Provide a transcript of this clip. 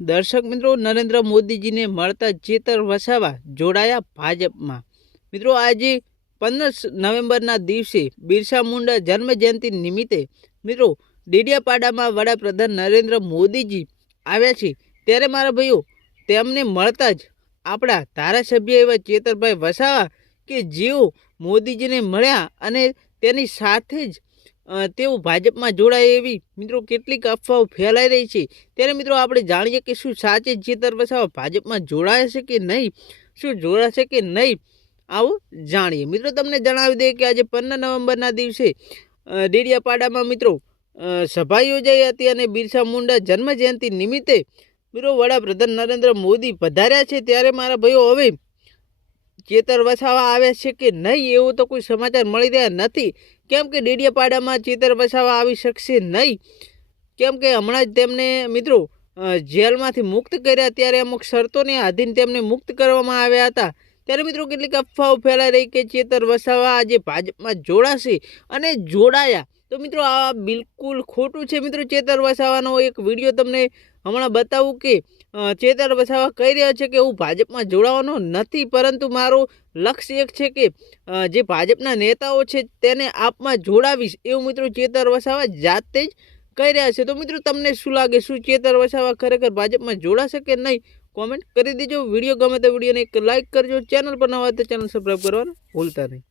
દર્શક મિત્રો, નરેન્દ્ર મોદીજીને મળતા ચેતર વસાવા જોડાયા ભાજપમાં। મિત્રો, આજે 15 નવેમ્બરના દિવસે બિરસા મુંડા જન્મ જયંતિ નિમિત્તે મિત્રો ડેડિયાપાડામાં વડાપ્રધાન નરેન્દ્ર મોદીજી આવ્યા છે। ત્યારે મારા ભાઈઓ, તેમને મળતા જ આપણા ધારાસભ્ય એવા ચેતરભાઈ વસાવા કે જેઓ મોદીજીને મળ્યા અને તેની સાથે જ તેઓ ભાજપમાં જોડાય એવી મિત્રો કેટલીક અફવાઓ ફેલાઈ રહી છે। ત્યારે મિત્રો આપણે જાણીએ કે શું સાચે ચેતર વસાવા ભાજપમાં જોડાયા છે કે નહીં, શું જોડાશે કે નહીં, આવો જાણીએ। મિત્રો તમને જણાવી દઈએ કે આજે 15 નવેમ્બરના દિવસે ડેડિયાપાડામાં મિત્રો સભા યોજાઈ હતી અને બિરસા મુંડા જન્મ જયંતિ નિમિત્તે મિત્રો વડાપ્રધાન નરેન્દ્ર મોદી પધાર્યા છે। ત્યારે મારા ભાઈઓ, હવે ચેતર વસાવા આવ્યા છે કે નહીં એવું તો કોઈ સમાચાર મળી રહ્યા નથી, કેમ કે ડેડિયાપાડામાં ચેતર વસાવા આવી શકશે નહીં, કેમ કે હમણાં જ તેમને મિત્રો જેલમાંથી મુક્ત કર્યા, ત્યારે અમુક શરતોને આધીન તેમને મુક્ત કરવામાં આવ્યા હતા। ત્યારે મિત્રો કેટલીક અફવાઓ ફેલાઈ રહી કે ચેતર વસાવા આજે ભાજપમાં જોડાશે અને જોડાયા, તો મિત્રો આ બિલકુલ ખોટું છે। મિત્રો ચેતર વસાવાનો એક વિડીયો તમને હમણાં બતાવું કે ચેતર વસાવા કહી રહ્યા છે કે હું ભાજપમાં જોડાવાનો નથી, પરંતુ મારો લક્ષ્ય એક છે કે જે ભાજપના નેતાઓ છે તેને આપમાં જોડાવીશ, એવું મિત્રો ચેતર વસાવા જાતે જ કહી રહ્યા છે। તો મિત્રો તમને શું લાગે, શું ચેતર વસાવા ખરેખર ભાજપમાં જોડાશે કે નહીં, કોમેન્ટ કરી દેજો। વિડીયો ગમે તો વિડીયોને એક લાઇક કરજો, ચેનલ પર નવા હોય તો ચેનલ સબસ્ક્રાઈબ કરવાનું ભૂલતા નહીં।